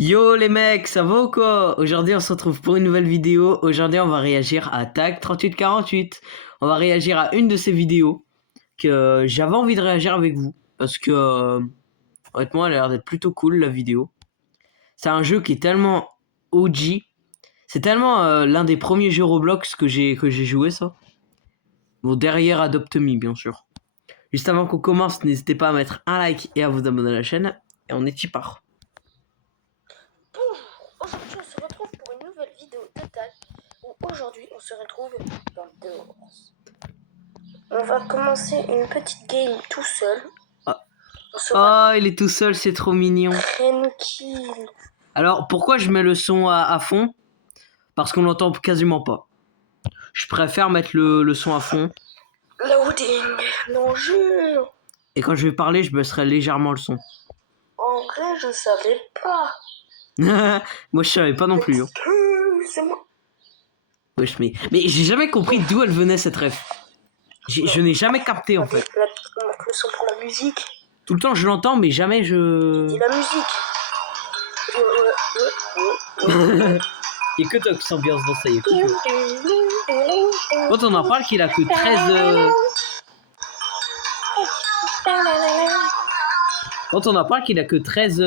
Yo les mecs, ça va ou quoi? Aujourd'hui on se retrouve pour une nouvelle vidéo. Aujourd'hui on va réagir à Tag 3848. On va réagir à une de ces vidéos que j'avais envie de réagir avec vous. Parce que honnêtement elle a l'air d'être plutôt cool la vidéo. C'est un jeu qui est tellement OG. C'est tellement l'un des premiers jeux Roblox que j'ai joué ça. Bon, derrière Adopt Me bien sûr. Juste avant qu'on commence, n'hésitez pas à mettre un like et à vous abonner à la chaîne. Et on est y part. Aujourd'hui on se retrouve pour une nouvelle vidéo de Tag où aujourd'hui on se retrouve dans le dehors. On va commencer une petite game tout seul. Oh, il est tout seul, c'est trop mignon. Tranquille. Alors, pourquoi je mets le son à fond? Parce qu'on l'entend quasiment pas. Je préfère mettre le son à fond. Loading, l'enjeu. Et quand je vais parler, je baisserai légèrement le son. En vrai, je savais pas. Moi, je savais pas non plus. Hein. C'est moi. Wesh, mais j'ai jamais compris d'où elle venait cette ref. Je n'ai jamais capté en fait. Le son pour la musique. Tout le temps, je l'entends, mais jamais je. Dis la musique. Il y a que toi qui s'ambiance dans ça, il y a que toi. Quand on en parle qu'il a que 13... Quand on en parle qu'il a que 13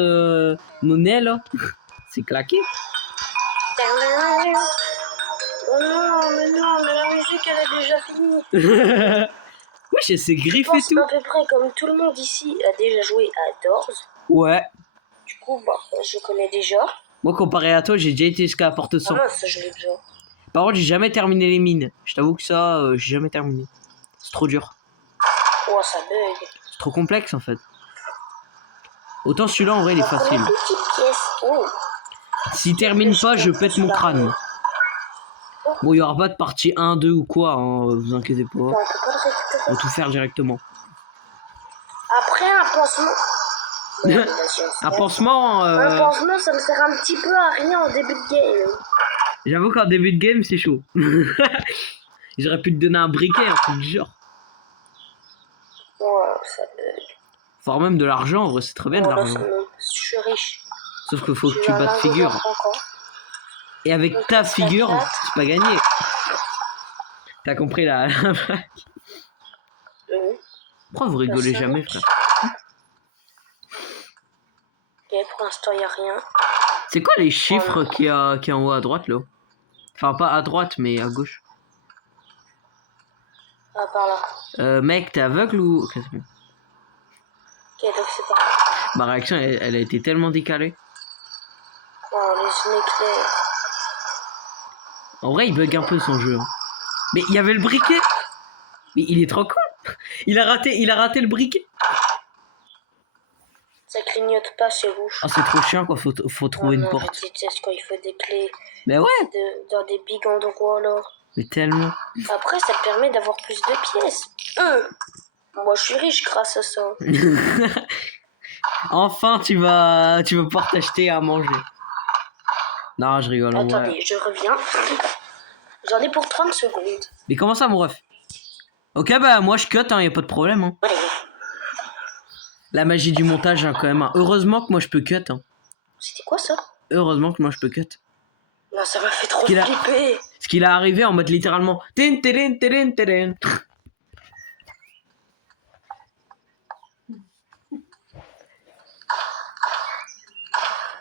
monnaies là, c'est claqué. Oh non, mais la musique elle est déjà finie. Oui, j'ai ses griffes et tout. À peu près comme tout le monde ici a déjà joué à Doors. Ouais. Du coup, bah, je connais déjà. Moi, comparé à toi, j'ai déjà été jusqu'à la porte 100. Ah, ça je l'ai déjà. Par contre, j'ai jamais terminé les mines. Je t'avoue que ça, j'ai jamais terminé. C'est trop dur. Oh, ça bug. C'est trop complexe en fait. Autant celui-là, en vrai, il est facile. Oh. S'il termine pas, je pète mon crâne. Bon, il y aura pas de partie 1, 2 ou quoi, hein, vous inquiétez pas. On va tout faire directement. Après, un pansement. Un pansement. Un pansement, ça me sert un petit peu à rien au début de game. J'avoue qu'en début de game, c'est chaud. J'aurais pu te donner un briquet, un truc du genre. Oh, ça bug. Faut avoir même de l'argent, en vrai, c'est très bien de l'argent. Je suis riche. Sauf qu'il faut que tu battes figure. Et avec ta figure, c'est pas gagné. T'as compris la blague? Pourquoi vous rigolez jamais, frère? Ok, pour l'instant, il n'y a rien. C'est quoi les chiffres qu'il y a en haut à droite, là? Enfin, pas à droite, mais à gauche. Ah, par là. Mec, t'es aveugle ou... Ok, c'est bon. Ok, donc c'est pas là. Ma réaction, elle a été tellement décalée. Oh, les éclairs. En vrai, il bug un peu son jeu. Hein. Mais il y avait le briquet. Mais il est trop con. Il a raté le briquet. Ça clignote pas, c'est rouge. Ah, c'est trop chiant, quoi. Faut trouver une porte. Je déteste quand il faut des clés. Mais ouais. Dans des big endroits, là. Mais tellement. Après, ça te permet d'avoir plus de pièces. Moi, je suis riche grâce à ça. Enfin, tu vas pouvoir t'acheter à manger. Non, je rigole. Attendez, je reviens. J'en ai pour 30 secondes. Mais comment ça, mon ref? Ok, bah, moi, je cut, hein, y a pas de problème. Hein. Ouais. La magie du montage, hein, quand même. Hein. Heureusement que moi, je peux cut. Hein. C'était quoi, ça? Heureusement que moi, je peux cut. Non, ça m'a fait trop flipper. Ce qu'il est arrivé en mode littéralement...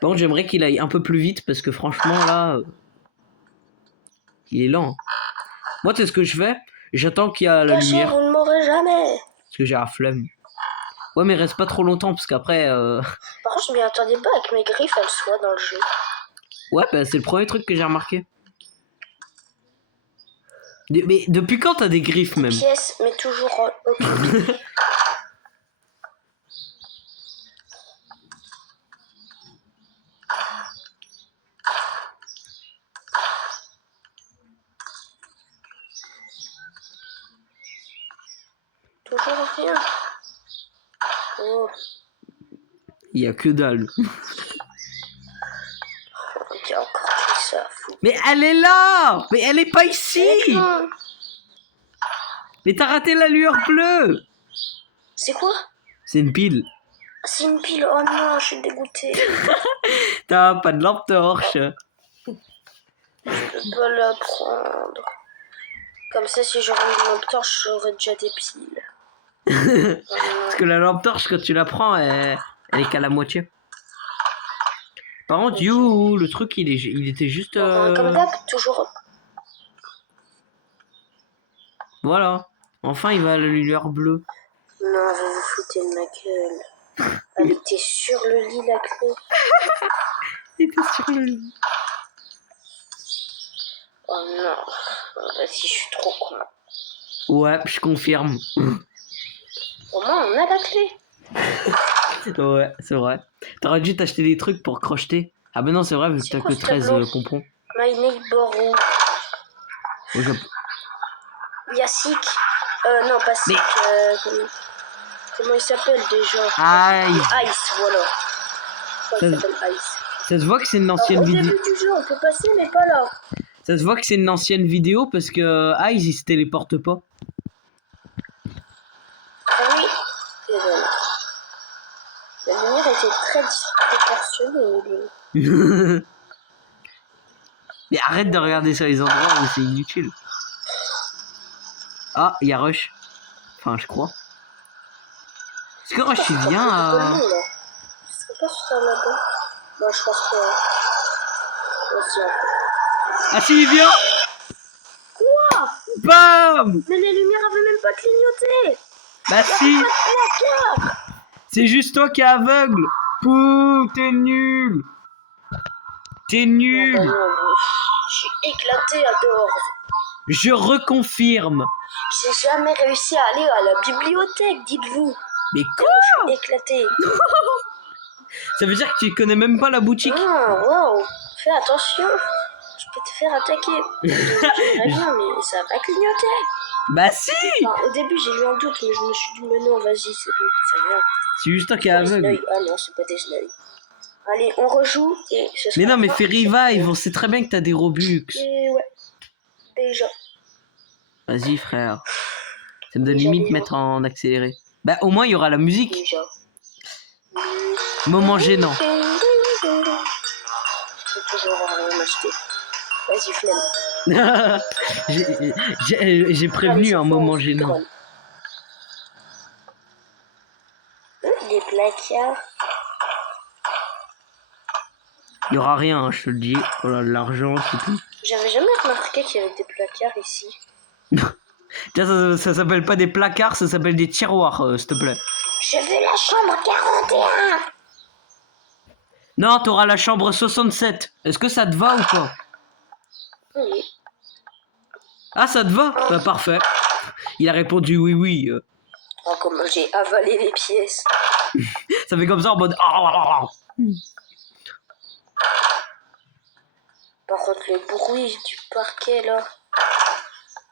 Bon, j'aimerais qu'il aille un peu plus vite parce que franchement là, il est lent. Hein. Moi, tu sais ce que je fais? J'attends qu'il y a la lumière. Vous ne m'aurez jamais. Parce que j'ai la flemme. Ouais, mais reste pas trop longtemps parce qu'après. Par contre, je m'y attendais pas que mes griffes elles soient dans le jeu. Ouais, bah c'est le premier truc que j'ai remarqué. Mais depuis quand t'as des griffes même? Pièces, mais toujours toujours rien. Oh. Il y a que dalle. Ok, encore tout ça. Mais elle est là! Mais elle est pas ici! Mais t'as raté la lueur bleue! C'est quoi? C'est une pile. C'est une pile. Oh non, je suis dégoûtée. T'as pas de lampe torche. Je peux pas la prendre. Comme ça, si j'aurais une lampe torche, j'aurais déjà des piles. Parce que la lampe torche, quand tu la prends, elle est qu'à la moitié. Par contre, you, le truc, il était juste... Comme d'hab, toujours. Voilà. Enfin, il va à la lueur bleue. Non, vous vous foutez de ma gueule. Elle était sur le lit, la clé. Il était sur le lit. Oh non. Vas-y, je suis trop con. Ouais, je confirme. Au moins, on a la clé. Ouais, c'est vrai. T'aurais dû t'acheter des trucs pour crocheter. Ah ben non, c'est vrai, vu que C'est t'as quoi que ce 13 tableau pompons. My neighbor. Au Japon. Yassik. Non, pas Sik. Comment il s'appelle déjà? Ice, voilà. Je crois qu'il s'appelle Ice. Ça se voit que c'est une ancienne Au vidéo. début du jeu, on peut passer, mais pas là. Ça se voit que c'est une ancienne vidéo parce que Ice il se téléporte pas. Oui. Et voilà. La lumière était très disproportionnée. Mais arrête de regarder sur les endroits où c'est inutile. Ah, il y a Rush. Enfin, je crois. Est-ce que Rush il vient à... Je sais pas si ça là-bas. Non, je pense que... Ah si, il vient. Quoi? Bam. Mais les lumières avaient même pas clignoté. Bah si. Placard. C'est juste toi qui es aveugle. Pouh, t'es nul. T'es nul. Non, j'ai éclaté à dehors. Je reconfirme. J'ai jamais réussi à aller à la bibliothèque, dites-vous. Mais quoi? Je suis éclaté. Ça veut dire que tu connais même pas la boutique. Ah, waouh. Fais attention. Je peux te faire attaquer. J'aimerais bien, mais ça va pas clignoter. Bah si. Enfin, au début, j'ai eu un doute, mais je me suis dit, mais non, vas-y, c'est bon, ça vient. C'est juste toi qui es aveugle. Ah non, c'est pas des snowy. Allez, on rejoue et ce sera Mais non, mais fin. fais revive. On sait très bien que t'as des Robux. Et ouais, déjà. Vas-y, frère. Ça me donne Déjà, limite déjà. mettre en accéléré. Bah au moins il y aura la musique. Déjà. Moment gênant. Je peux toujours m'acheter. Vas-y, flemme. J'ai prévenu un moment gênant. Des placards. Il y aura rien, hein, je te le dis. Voilà, l'argent, c'est tout. J'avais jamais remarqué qu'il y avait des placards ici. Tiens, ça s'appelle pas des placards, ça s'appelle des tiroirs, s'il te plaît. Je veux la chambre 41. Non, t'auras la chambre 67. Est-ce que ça te va ou pas? Oui. Ah, ça te va? Bah, parfait. Il a répondu oui, oui. Oh, comment j'ai avalé les pièces. Ça fait comme ça en mode... Par contre, le bruit du parquet, là.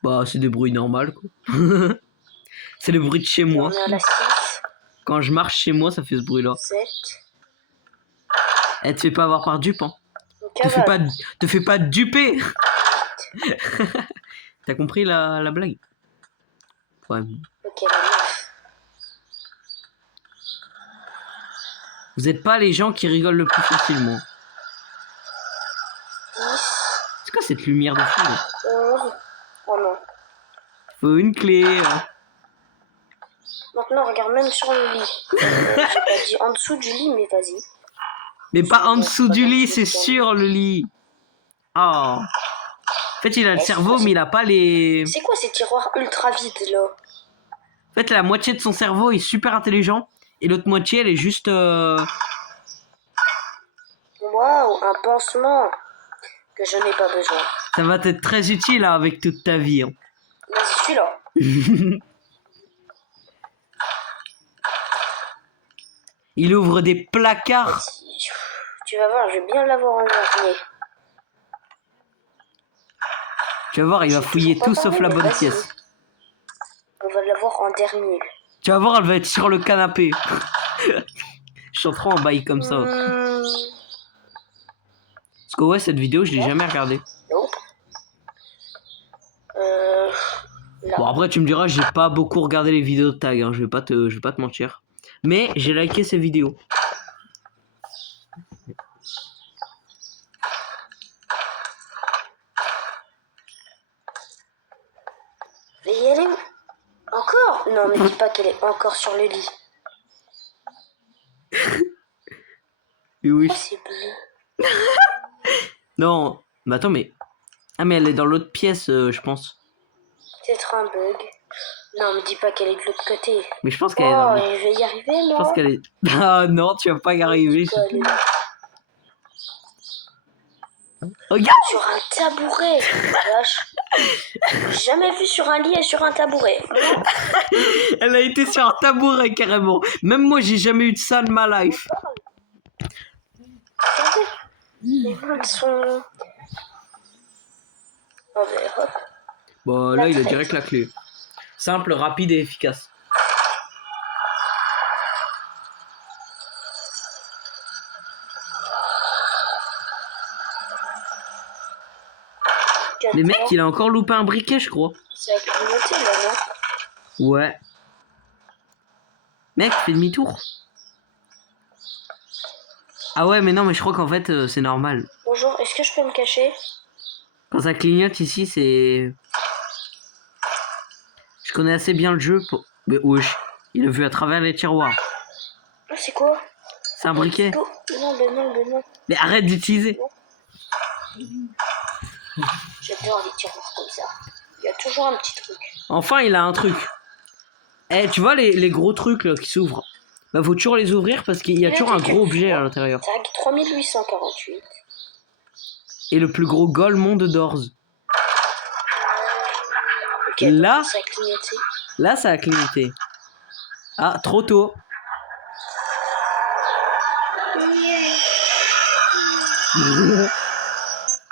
Bah, c'est des bruits normaux, quoi. C'est le bruit de chez moi. On est à la 6, Quand je marche chez moi, ça fait ce bruit-là. 7. Elle te fait pas avoir par dupe, hein. Donc, Te fais pas duper. T'as compris la blague? Ouais. Ok, la 9. Vous êtes pas les gens qui rigolent le plus facilement. 10. C'est quoi cette lumière de fou là? 11. Oh non. Faut une clé. Maintenant, regarde même sur le lit. J'ai pas dit en dessous du lit, mais vas-y. Mais pas en dessous du lit, c'est sur le lit. Oh. En fait, il a le cerveau, mais il a pas les... C'est quoi ces tiroirs ultra vides, là? En fait, la moitié de son cerveau est super intelligent. Et l'autre moitié, elle est juste... Waouh, un pansement que je n'ai pas besoin. Ça va t'être très utile là, avec toute ta vie. Hein. Vas-y, celui-là. Il ouvre des placards. Vas-y. Tu vas voir, je vais bien l'avoir en dernier. Tu vas voir, il va fouiller tout sauf la bonne Vas-y. pièce. On va l'avoir en dernier. Tu vas voir, elle va être sur le canapé. Je suis trop en bail comme ça. Parce que ouais, cette vidéo, je l'ai jamais regardée. Nope. Là. Bon, après, tu me diras, j'ai pas beaucoup regardé les vidéos de tag. Hein. Je vais pas te mentir. mais j'ai liké ses vidéos. Mais elle est où? Encore? Non, mais dis pas qu'elle est encore sur le lit. Et oui. Oh, c'est bleu. Non, mais attends, mais... Ah, mais elle est dans l'autre pièce, je pense. Peut-être un bug. Non, me dis pas qu'elle est de l'autre côté. Mais je pense qu'elle est Oh, dans je l'autre... vais y arriver, Je moi. pense qu'elle est... Ah non, tu vas pas y arriver. Quoi, elle est là. Regarde! Sur un tabouret. Vache. J'ai jamais vu sur un lit et sur un tabouret. Elle a été sur un tabouret, carrément. Même moi, j'ai jamais eu de ça de ma life. Regardez. Les mains sont... Oh, mais hop. Bon, là, il a direct la clé. Simple, rapide et efficace. Mais mec, il a encore loupé un briquet, je crois. C'est la communauté, là, non? Ouais. Mec, fais demi-tour. Ah ouais, mais non, mais je crois qu'en fait, c'est normal. Bonjour, est-ce que je peux me cacher? Quand ça clignote ici, c'est... Je connais assez bien le jeu pour... Mais wesh, il a vu à travers les tiroirs. Oh, c'est quoi? C'est un briquet. Oh, non, ben non, ben non. Mais arrête d'utiliser. J'adore les tiroirs comme ça. Il y a toujours un petit truc. Enfin, il a un truc. Eh, tu vois les gros trucs là qui s'ouvrent. Bah, faut toujours les ouvrir parce qu'il y a toujours un gros objet à l'intérieur. Tag 3848. Et le plus gros goal monde d'Ors. Ok, Là, ça a clignoté. là, ça a clignoté. Ah, trop tôt.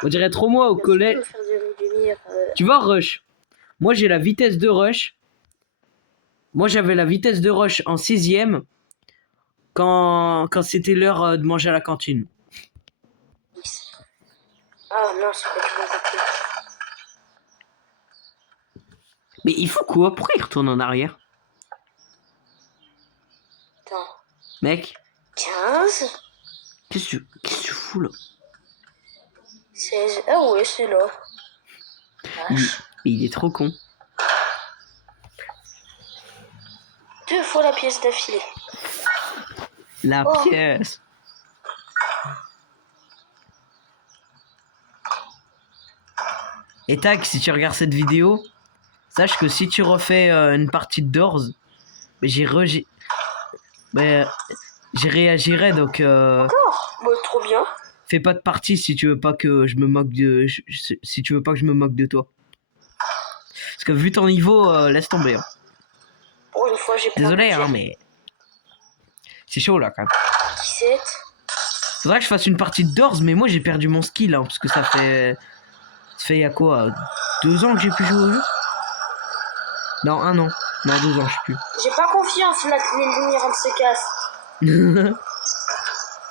On dirait trop moi au collège. Tu vois, Rush. Moi, j'ai la vitesse de Rush. Moi, j'avais la vitesse de Rush en 6ème quand c'était l'heure de manger à la cantine. Ah non, c'est pas tout compris. Mais il faut quoi? Pourquoi il retourne en arrière? Attends. Mec, 15, qu'est-ce que tu fous là? 16. Ah ouais, c'est là. Il est trop con. 2 fois la pièce d'affilée. La Oh. pièce. Et tac, si tu regardes cette vidéo, sache que si tu refais une partie de Doors, j'y réagirai, donc Encore? Bah, trop bien. fais pas de partie si tu veux pas que je me moque de si tu veux pas que je me moque de toi. Parce que vu ton niveau, laisse tomber. Hein. Pour une fois, j'ai pas Désolé, envie de hein, mais c'est chaud là quand même. 17. Faudrait que je fasse une partie de Doors, mais moi j'ai perdu mon skill, hein, parce que ça fait il y a quoi 2 ans que j'ai pu jouer au jeu? Non, 1 an. Non, 2 ans, je sais plus. J'ai pas confiance, la lumière, elle se casse.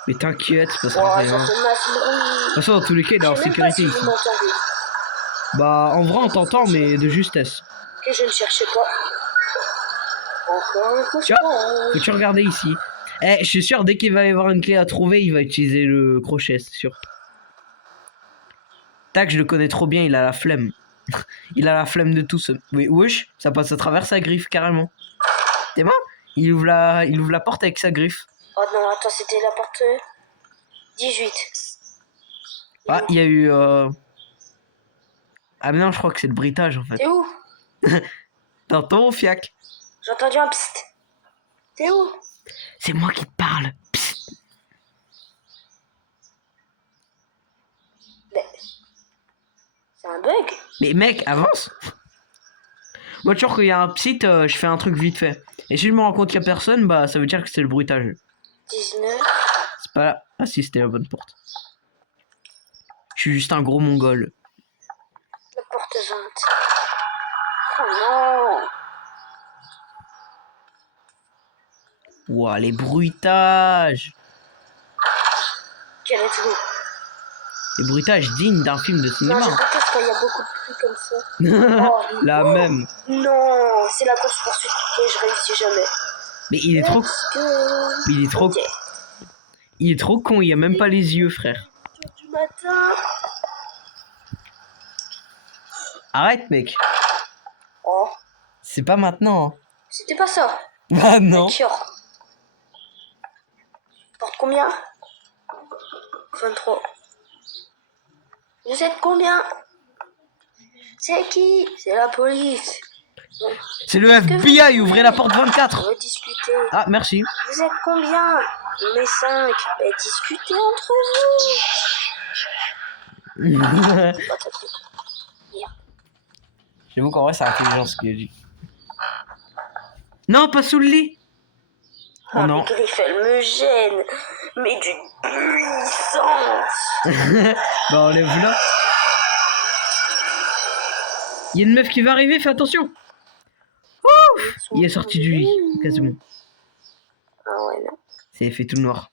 Mais t'inquiète, c'est pas ça. Oh, Rien. ça fait ma fille rouge. De toute façon, dans tous les cas, il est en Je sais même pas sécurité si ici. vous m'entendez. Bah, en vrai, on t'entend, mais de justesse. Que je ne cherchais pas. Encore une Tiens, faut-tu regarder ici? Eh, je suis sûr, dès qu'il va y avoir une clé à trouver, il va utiliser le crochet, c'est sûr. Tac, je le connais trop bien, il a la flemme. Il a la flemme de tout. Oui, wesh, ça passe à travers sa griffe, carrément. T'es mort? Il ouvre la porte avec sa griffe. Oh non, attends, c'était la porte 18. Ah, il y a eu... Ah mais non, je crois que c'est le bruitage, en fait. T'es où? T'entends, fiac? J'ai entendu un psst. T'es où? C'est moi qui te parle. Psst. Mais... C'est un bug? Mais mec, avance. Moi, toujours qu'il y a un psy, je fais un truc vite fait. Et si je me rends compte qu'il y a personne, bah ça veut dire que c'est le bruitage. 19. C'est pas là. Ah si, c'était la bonne porte. Je suis juste un gros mongol. La porte 20. Oh non! Ouah, les bruitages. Quel est tout? Les bruitages dignes d'un film de Non, cinéma. je déteste quand il y a beaucoup de pluie comme ça. Oh, La non. même. Non, c'est la course poursuite et je réussis jamais. Mais il est trop... Let's go. Il est trop... Ok. Il est trop con, il a même pas les yeux, frère. 2 du matin. Arrête, mec. Oh, C'est pas maintenant. c'était pas ça. Ah non. D'accord. Porte combien? 23. Vous êtes combien? C'est qui? C'est la police. C'est le FBI, ouvrez la porte 24. On va discuter. Ah, merci. Vous êtes combien? On est 5. Mais discutez entre vous. Pas ta truc. J'avoue qu'en vrai, c'est intelligent ce qu'il a dit. Non, pas sous le lit. Oh Ah, non. mes griffes, elles me gênent. Mais d'une puissance. Bah, enlève-la. Il y a une meuf qui va arriver, fais attention. Il est sorti du lit, quasiment. Ah ouais, non. C'est fait tout noir.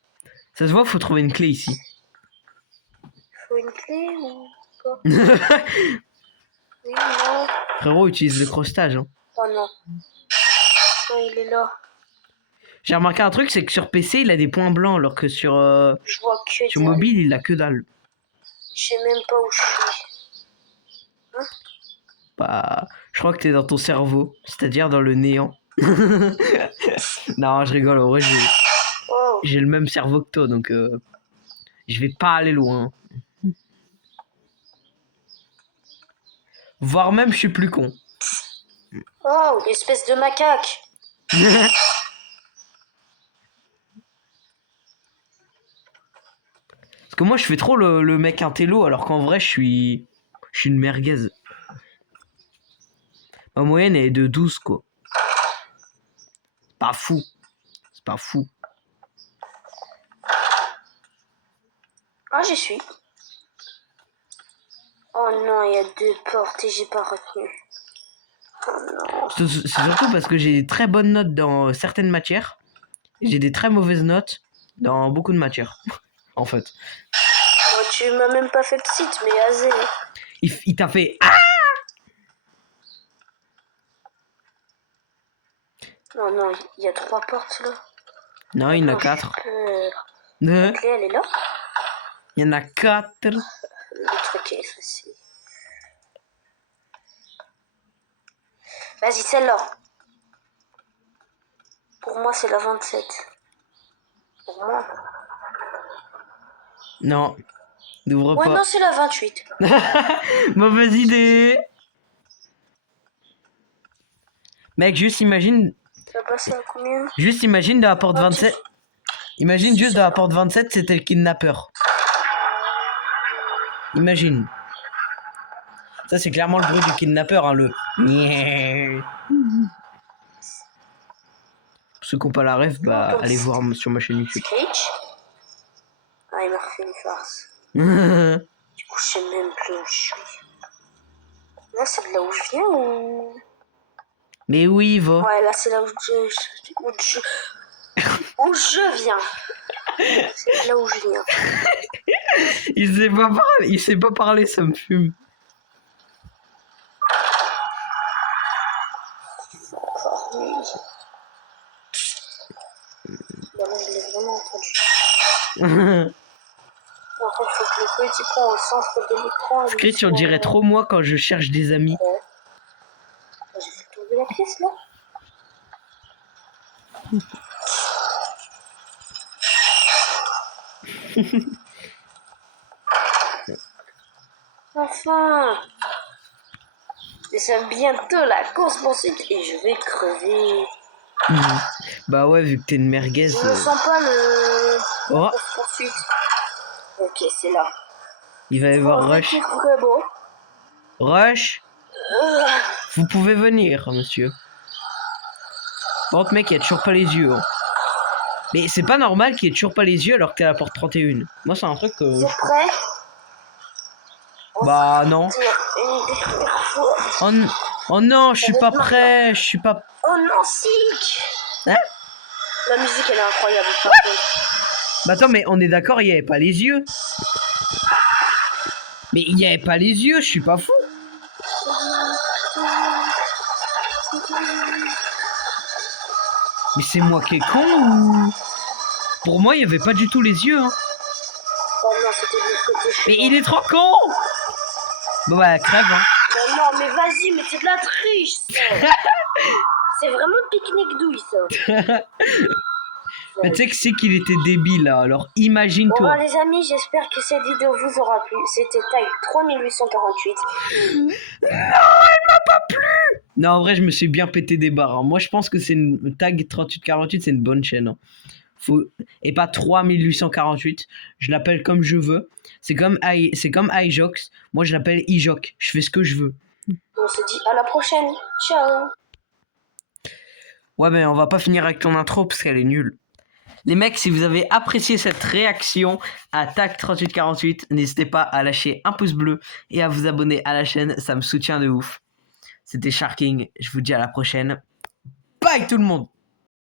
Ça se voit, faut trouver une clé ici. Faut une clé ou pas? Oui, non. Frérot, utilise le crochetage. Hein. Oh non. Oh, il est là. J'ai remarqué un truc, c'est que sur PC, il a des points blancs, alors que sur, Je vois que sur dalle. mobile, il a que dalle. Je sais même pas où je suis. Bah, je crois que t'es dans ton cerveau, c'est-à-dire dans le néant. Non, je rigole, en vrai, Oh, j'ai le même cerveau que toi, donc je vais pas aller loin. Voire même, je suis plus con. oh, espèce de macaque. Parce que moi, je fais trop le mec intello, alors qu'en vrai, je suis une merguez. Ma moyenne est de 12, quoi. C'est pas fou. C'est pas fou. Ah, j'y suis. Oh non, il y a 2 portes et j'ai pas retenu. Oh non. C'est surtout parce que j'ai des très bonnes notes dans certaines matières. Et j'ai des très mauvaises notes dans beaucoup de matières. En fait. Moi, tu m'as même pas fait le site, mais azé. Il t'a fait... Ah Non, non, il y a 3 portes là. non, il y en a Non, j'ai 4. peur. La clé, elle est là. Il y en a 4. Le truc est effacé. Vas-y, celle-là. Pour moi, c'est la 27. Pour moi. Non. N'ouvre Ouais, pas. non, c'est la 28. Mauvaise idée. Mec, juste imagine... Tu vas passer à combien? Juste imagine de la porte 27. Imagine juste de la porte 27, c'était le kidnappeur. Imagine. Ça, c'est clairement le bruit du kidnappeur, hein, le... Pour ceux qui n'ont pas la ref, bah, allez voir sur ma chaîne YouTube. Screech. Ah, il m'a refait une farce. Du coup, je sais même plus où je suis. Là, c'est de là où je viens ou... Mais oui, va. Ouais, là, c'est là où je viens. C'est là où je viens. Il sait pas parler, ça me fume. Encore nul. Bon, là, je l'ai vraiment entendu. En fait, il faut que le petit point au centre de l'écran... Screech, on dirait trop moi quand je cherche des amis. Ouais. J'ai fait tomber la pièce, là. Enfin. Et c'est bientôt la course-poursuite et je vais crever. Bah ouais, vu que t'es une merguez. Je ne sens pas le... Oh, la course-poursuite. Ok, c'est là. il va y avoir Rush. Vraiment. Rush, vous pouvez venir, monsieur. Bon, mec, il a toujours pas les yeux. Hein. Mais c'est pas normal qu'il ait toujours pas les yeux alors que t'es à la porte 31. Moi, c'est un truc que... Vous êtes prêts? Bah non. Une dernière fois. Oh non, je suis pas prêt. Je suis pas... Oh non, Silk. Hein? La musique, elle est incroyable. Par contre. Bah attends, mais on est d'accord, il y avait pas les yeux. Mais il y avait pas les yeux, je suis pas fou. Mais c'est moi qui est con ou... Pour moi, il y avait pas du tout les yeux. Hein. Oh non, c'était de l'autre côté. Mais il est trop con. Bon bah crève. Hein. Mais non, mais vas-y, mais c'est de la triche, ça. C'est vraiment pique-nique douille, ça. Mais tu sais que c'est qu'il était débile là, alors imagine-toi. Bon, les amis, j'espère que cette vidéo vous aura plu. C'était Tag 3848. Non, elle m'a pas plu. Non, en vrai, je me suis bien pété des barres. Hein. Moi, je pense que c'est une Tag 3848, c'est une bonne chaîne. Hein. Et pas 3848. Je l'appelle comme je veux. C'est comme iJox. Moi, je l'appelle iJoc. Je fais ce que je veux. On se dit à la prochaine. Ciao. Ouais, mais on va pas finir avec ton intro parce qu'elle est nulle. Les mecs, si vous avez apprécié cette réaction à Tag 3848, n'hésitez pas à lâcher un pouce bleu et à vous abonner à la chaîne, ça me soutient de ouf. C'était Sharking, je vous dis à la prochaine. Bye tout le monde!